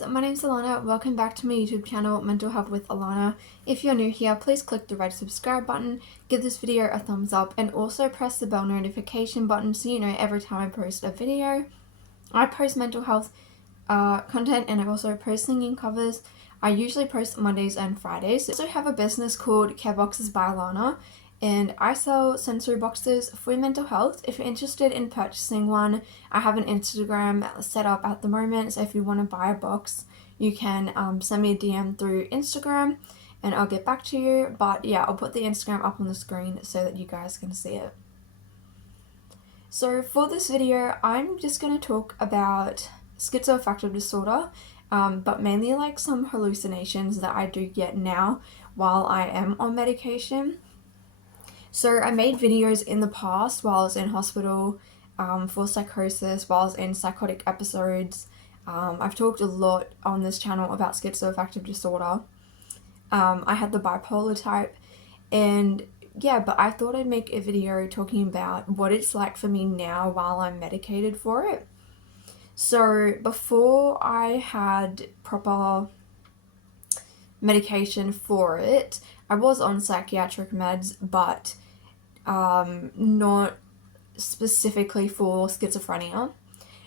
guys, my name's Alana. Welcome back to my YouTube channel, Mental Health with Alana. If you're new here, please click the red subscribe button, give this video a thumbs up, and also press the bell notification button so you know every time I post a video. I post mental health content, and I also post singing covers. I usually post Mondays and Fridays. I also have a business called Care Boxes by Alana, and I sell sensory boxes for mental health. If you're interested in purchasing one, I have an Instagram set up at the moment, so if you want to buy a box, you can send me a DM through Instagram and I'll get back to you. But yeah, I'll put the Instagram up on the screen so that you guys can see it. So for this video, I'm just going to talk about schizoaffective disorder, but mainly like some hallucinations that I do get now while I am on medication. So I made videos in the past while I was in hospital for psychosis, while I was in psychotic episodes. I've talked a lot on this channel about schizoaffective disorder. I had the bipolar type, and yeah, but I thought I'd make a video talking about what it's like for me now while I'm medicated for it. So before I had proper medication for it, I was on psychiatric meds, but not specifically for schizophrenia.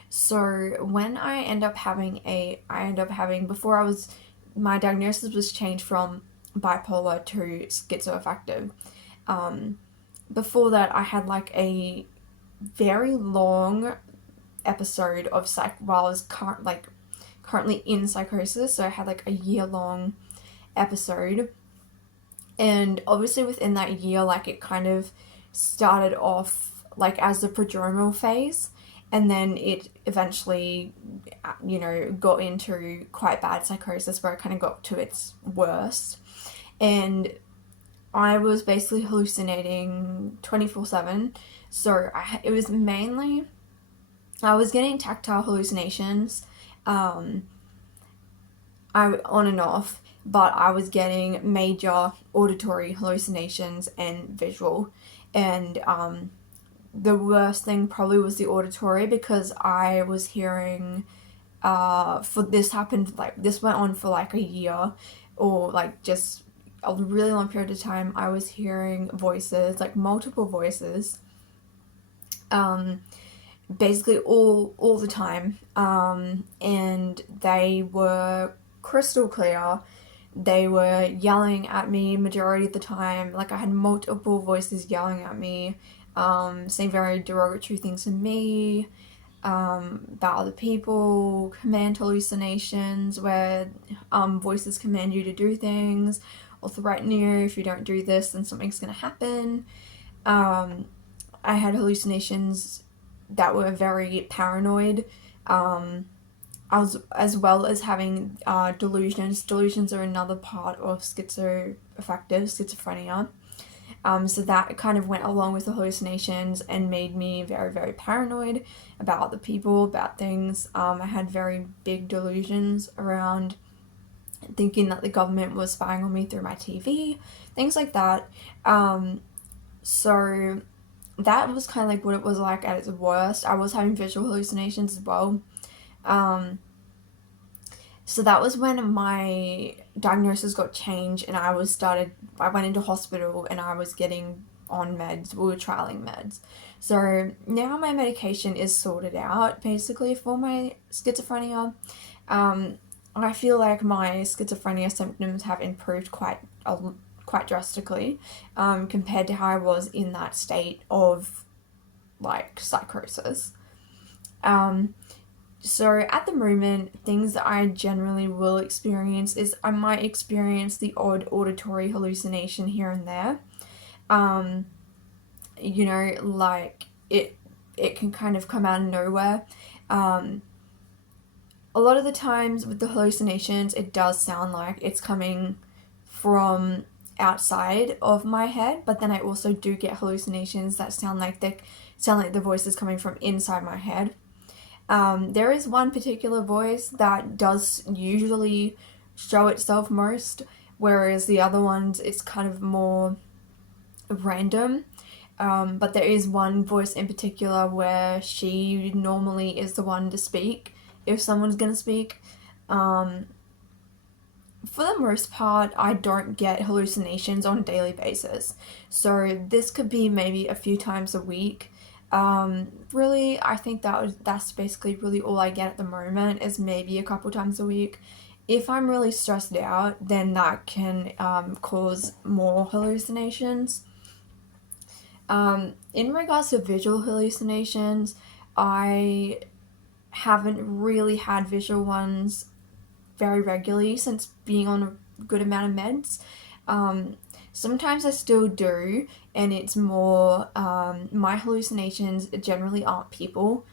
So when I end up having, before my diagnosis was changed from bipolar to schizoaffective. Before that, I had like a very long episode of while I was currently in psychosis. So I had like a year-long episode, and obviously within that year, like it kind of started off like as the prodromal phase, and then it eventually, got into quite bad psychosis where it kind of got to its worst, and I was basically hallucinating 24/7. So it was mainly, I was getting tactile hallucinations, on and off, but I was getting major auditory hallucinations and visual. And the worst thing probably was the auditory, because I was hearing, this went on for like a year, or like just a really long period of time. I was hearing voices, like multiple voices, basically all the time, and they were crystal clear. They were yelling at me majority of the time. Like I had multiple voices yelling at me, saying very derogatory things to me, about other people, command hallucinations where voices command you to do things or threaten you. If you don't do this, then something's gonna happen. I had hallucinations that were very paranoid. As well as having delusions. Delusions are another part of schizophrenia. So that kind of went along with the hallucinations and made me very, very paranoid about other people, about things. I had very big delusions around thinking that the government was spying on me through my TV, things like that. So that was kind of like what it was like at its worst. I was having visual hallucinations as well. So that was when my diagnosis got changed, and I went into hospital and I was getting on meds. We were trialing meds. So now my medication is sorted out basically for my schizophrenia. I feel like my schizophrenia symptoms have improved quite drastically, compared to how I was in that state of like psychosis. So at the moment, things that I generally will experience is I might experience the odd auditory hallucination here and there. Like it can kind of come out of nowhere. A lot of the times with the hallucinations, it does sound like it's coming from outside of my head, but then I also do get hallucinations that sound like the voice is coming from inside my head. There is one particular voice that does usually show itself most, whereas the other ones, it's kind of more random. But there is one voice in particular where she normally is the one to speak if someone's gonna speak. For the most part, I don't get hallucinations on a daily basis. So this could be maybe a few times a week. Really, I think that's basically really all I get at the moment, is maybe a couple times a week. If I'm really stressed out, then that can cause more hallucinations. In regards to visual hallucinations, I haven't really had visual ones very regularly since being on a good amount of meds. Sometimes I still do, and it's more, my hallucinations generally aren't people.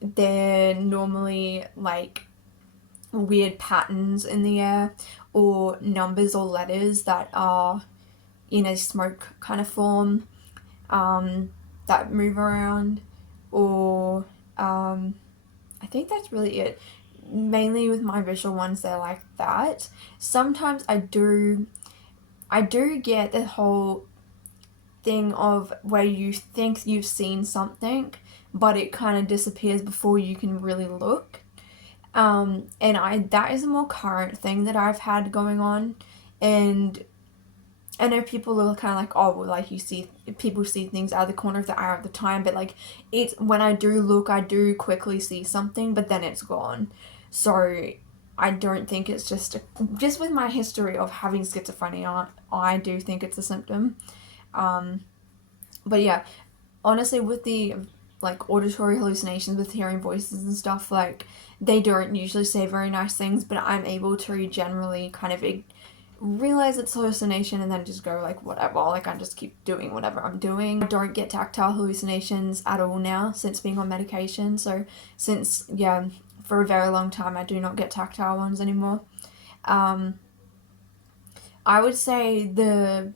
They're normally like weird patterns in the air, or numbers or letters that are in a smoke kind of form, that move around, or I think that's really it. Mainly with my visual ones, they're like that. Sometimes I do get the whole thing of where you think you've seen something, but it kind of disappears before you can really look. And that is a more current thing that I've had going on, and I know people are kind of like, oh, well, like people see things out of the corner of the eye at the time, but like it's when I do look, I do quickly see something, but then it's gone. So I don't think it's just with my history of having schizophrenia, I do think it's a symptom. But yeah, honestly, with the like auditory hallucinations with hearing voices and stuff, like they don't usually say very nice things, but I'm able to generally kind of realize it's hallucination and then just go like whatever, like I just keep doing whatever I'm doing. I don't get tactile hallucinations at all now since being on medication. So since, yeah, for a very long time I do not get tactile ones anymore. I would say the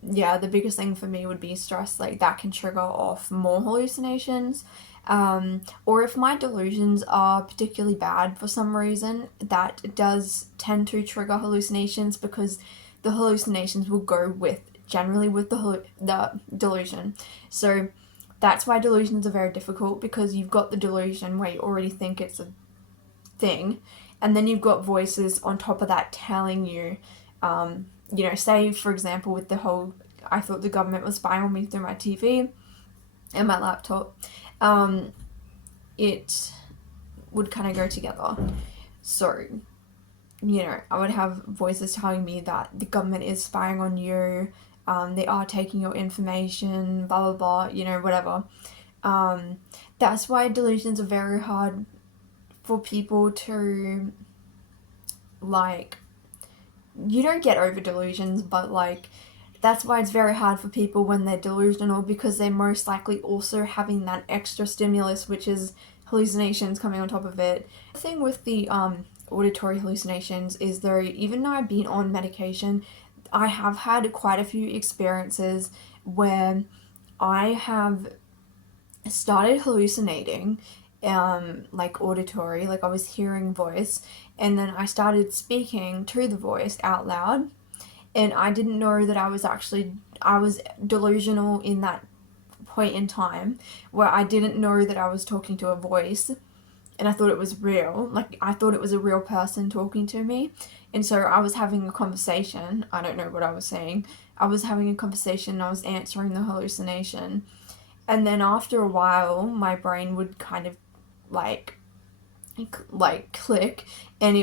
biggest thing for me would be stress. Like that can trigger off more hallucinations. Or if my delusions are particularly bad for some reason, that does tend to trigger hallucinations, because the hallucinations will go generally with the delusion. So that's why delusions are very difficult, because you've got the delusion where you already think it's a thing, and then you've got voices on top of that telling you, say for example with the whole, I thought the government was spying on me through my TV and my laptop, it would kind of go together. So, I would have voices telling me that the government is spying on you, they are taking your information, blah, blah, blah, whatever. That's why delusions are very hard for people to, like, you don't get over delusions, but, like, that's why it's very hard for people when they're delusional, because they're most likely also having that extra stimulus, which is hallucinations coming on top of it. The thing with the auditory hallucinations is, though, even though I've been on medication, I have had quite a few experiences where I have started hallucinating, like auditory, like I was hearing voice, and then I started speaking to the voice out loud, and I didn't know that I was delusional in that point in time, where I didn't know that I was talking to a voice, and I thought it was real. Like, I thought it was a real person talking to me, and so I was having a conversation. I don't know what I was saying. I was having a conversation, and I was answering the hallucination, and then after a while, my brain would kind of like click, and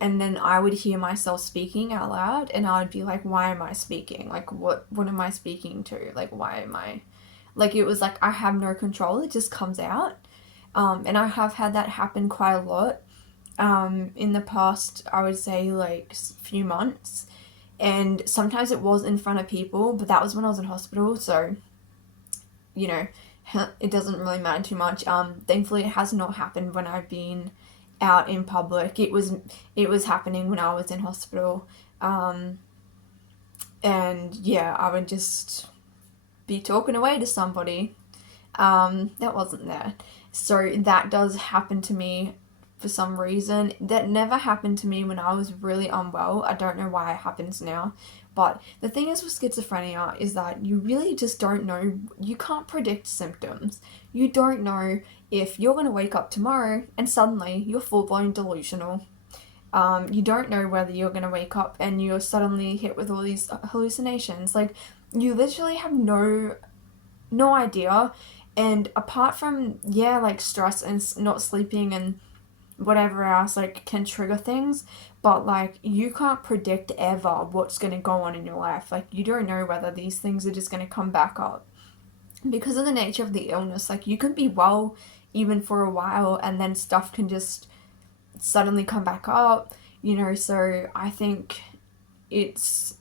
and then I would hear myself speaking out loud, and I would be like, why am I speaking? Like, what am I speaking to? Like, why am I, like, it was like I have no control, it just comes out. And I have had that happen quite a lot in the past, I would say, like, few months, and sometimes it was in front of people, but that was when I was in hospital, so it doesn't really matter too much. Thankfully it has not happened when I've been out in public. It was happening when I was in hospital, and yeah, I would just be talking away to somebody that wasn't there. So that does happen to me for some reason. That never happened to me when I was really unwell. I don't know why it happens now But the thing is with schizophrenia is that you really just don't know, you can't predict symptoms. You don't know if you're going to wake up tomorrow and suddenly you're full-blown delusional. You don't know whether you're going to wake up and you're suddenly hit with all these hallucinations. Like, you literally have no idea. And apart from, yeah, like stress and not sleeping and whatever else, like, can trigger things, but like, you can't predict ever what's going to go on in your life. Like, you don't know whether these things are just going to come back up because of the nature of the illness. Like, you can be well even for a while and then stuff can just suddenly come back up, you know. So I think there's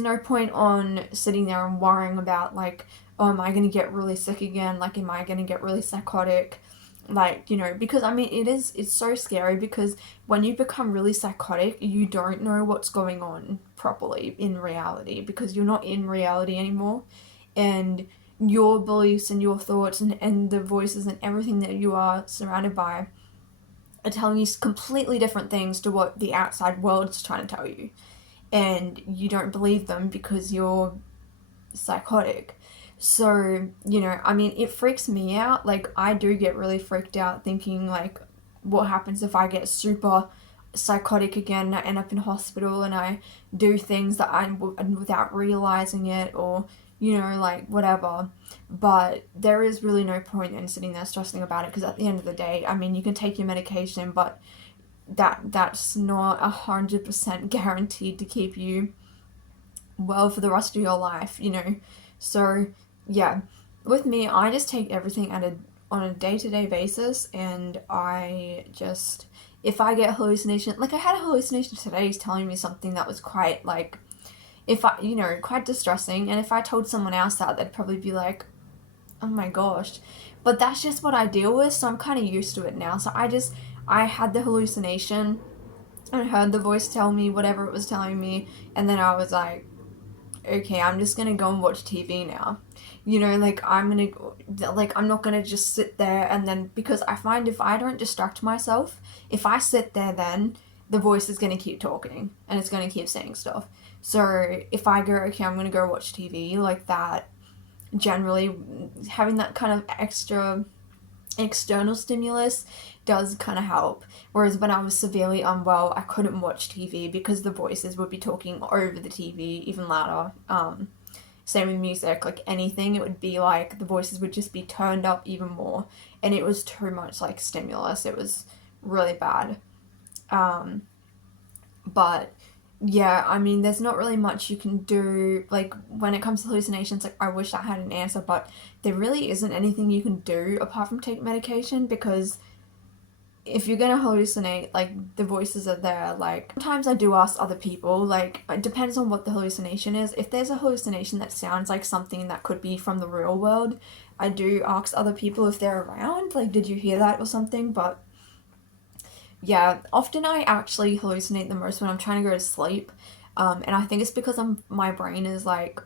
no point on sitting there and worrying about, like, oh, am I going to get really sick again? Like, am I going to get really psychotic? Like, you know, because I mean, it's so scary because when you become really psychotic, you don't know what's going on properly in reality because you're not in reality anymore. And your beliefs and your thoughts and the voices and everything that you are surrounded by are telling you completely different things to what the outside world is trying to tell you. And you don't believe them because you're psychotic. So, you know, I mean, it freaks me out. Like, I do get really freaked out thinking, like, what happens if I get super psychotic again and I end up in hospital and I do things that without realizing it, or, you know, like, whatever. But there is really no point in sitting there stressing about it because at the end of the day, I mean, you can take your medication, but that's not 100% guaranteed to keep you well for the rest of your life, you know. So yeah, with me, I just take everything on a day-to-day basis, and I just, if I get hallucination, like I had a hallucination today telling me something that was quite, like, quite distressing, and if I told someone else that, they'd probably be like, oh my gosh. But that's just what I deal with, so I'm kind of used to it now. So I had the hallucination and heard the voice tell me whatever it was telling me, and then I was like, okay, I'm just gonna go and watch TV now. You know, like, I'm not gonna just sit there and then, because I find if I don't distract myself, if I sit there, then the voice is gonna keep talking and it's gonna keep saying stuff. So if I go, okay, I'm gonna go watch TV, like that, generally having that kind of extra external stimulus does kind of help. Whereas when I was severely unwell, I couldn't watch TV because the voices would be talking over the TV even louder. Same with music, like anything, it would be like the voices would just be turned up even more, and it was too much like stimulus. It was really bad. But yeah, I mean, there's not really much you can do, like, when it comes to hallucinations. Like, I wish I had an answer, but there really isn't anything you can do apart from take medication, because if you're gonna hallucinate, like, the voices are there. Like, sometimes I do ask other people, like, it depends on what the hallucination is. If there's a hallucination that sounds like something that could be from the real world, I do ask other people if they're around, like, did you hear that or something. But yeah, often I actually hallucinate the most when I'm trying to go to sleep, and I think it's because my brain is like,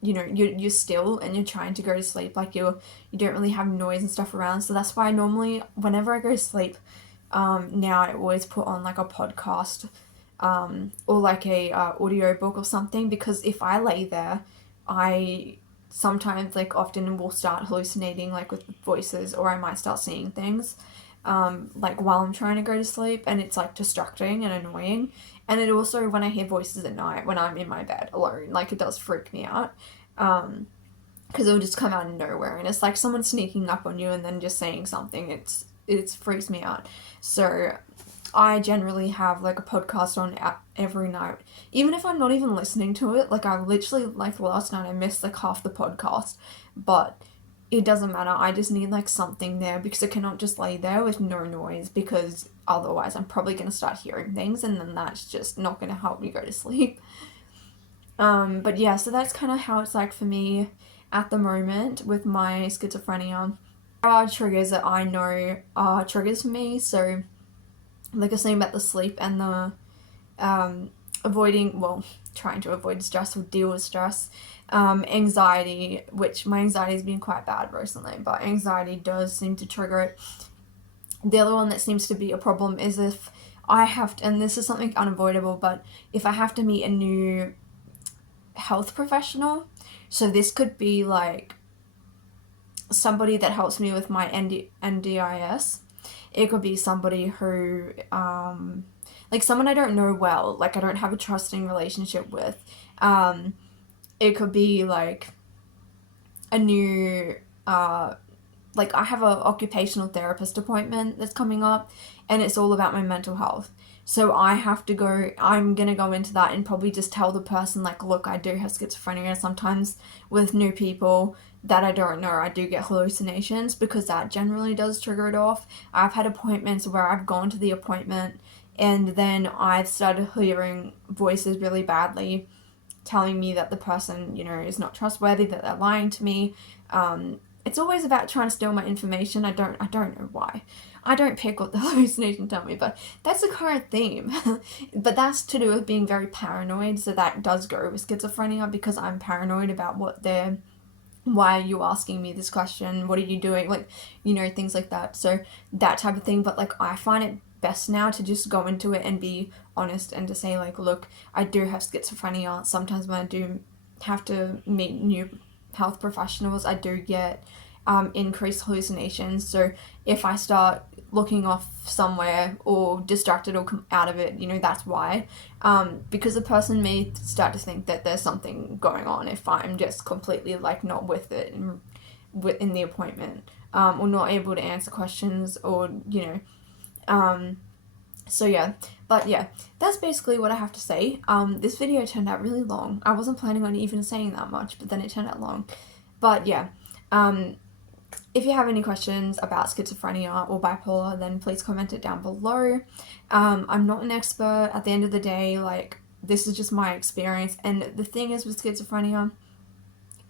you know, you're still and you're trying to go to sleep, like you don't really have noise and stuff around. So that's why normally whenever I go to sleep, now I always put on like a podcast, or like a audio book or something, because if I lay there, I sometimes, like, often will start hallucinating, like, with voices, or I might start seeing things, like, while I'm trying to go to sleep, and it's like distracting and annoying. And it also, when I hear voices at night when I'm in my bed alone, like, it does freak me out, because it'll just come out of nowhere, and it's like someone sneaking up on you and then just saying something. It freaks me out. So I generally have like a podcast on every night, even if I'm not even listening to it. Like, I literally, like, last night I missed like half the podcast, but it doesn't matter. I just need like something there, because I cannot just lay there with no noise, because otherwise I'm probably going to start hearing things, and then that's just not going to help me go to sleep. But yeah, so that's kind of how it's like for me at the moment with my schizophrenia. There are triggers that I know are triggers for me. So, like I was saying about the sleep and the trying to avoid stress or deal with stress. Anxiety, which my anxiety has been quite bad recently, but anxiety does seem to trigger it. The other one that seems to be a problem is if I have to, and this is something unavoidable, but if I have to meet a new health professional, so this could be like somebody that helps me with my NDIS. It could be somebody who, like someone I don't know well, like I don't have a trusting relationship with. It could be like a new, like I have a occupational therapist appointment that's coming up, and it's all about my mental health. So I'm gonna go into that and probably just tell the person, like, look, I do have schizophrenia. Sometimes with new people that I don't know, I do get hallucinations, because that generally does trigger it off. I've had appointments where I've gone to the appointment and then I've started hearing voices really badly telling me that the person, is not trustworthy, that they're lying to me. It's always about trying to steal my information. I don't know why. I don't pick what the hallucination tell me, but that's a current theme. But that's to do with being very paranoid, so that does go with schizophrenia, because I'm paranoid about why are you asking me this question? What are you doing? Like, things like that. So that type of thing. But like, I find it best now to just go into it and be honest and to say, like, look, I do have schizophrenia. Sometimes when I do have to meet new health professionals, I do get increased hallucinations. So if I start looking off somewhere or distracted or come out of it, that's why. Because the person may start to think that there's something going on if I'm just completely like not with it in the appointment, or not able to answer questions, or so yeah. But yeah, that's basically what I have to say. This video turned out really long. I wasn't planning on even saying that much, but then it turned out long. But yeah, if you have any questions about schizophrenia or bipolar, then please comment it down below. I'm not an expert. At the end of the day, like, this is just my experience. And the thing is with schizophrenia,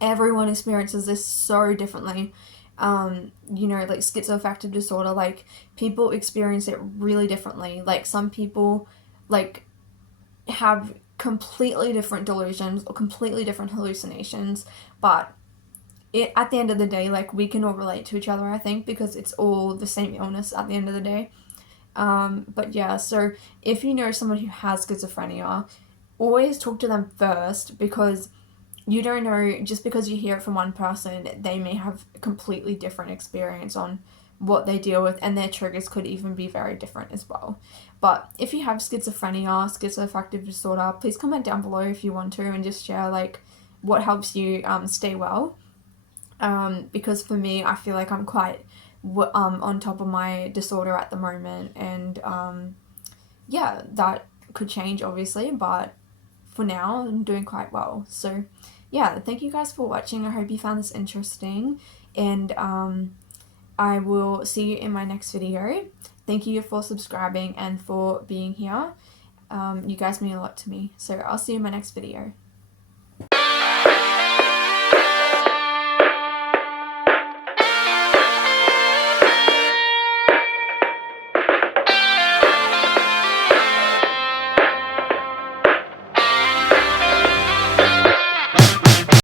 everyone experiences this so differently. Like schizoaffective disorder, like, people experience it really differently. Like, some people, like, have completely different delusions or completely different hallucinations, but at the end of the day, like, we can all relate to each other, I think, because it's all the same illness at the end of the day. But yeah, so if you know someone who has schizophrenia, always talk to them first, because you don't know, just because you hear it from one person, they may have a completely different experience on what they deal with, and their triggers could even be very different as well. But if you have schizophrenia, schizoaffective disorder, please comment down below if you want to, and just share, like, what helps you stay well. Because for me, I feel like I'm quite on top of my disorder at the moment, and yeah, that could change obviously, but for now I'm doing quite well. So yeah, thank you guys for watching. I hope you found this interesting, and I will see you in my next video. Thank you for subscribing and for being here. You guys mean a lot to me, so I'll see you in my next video.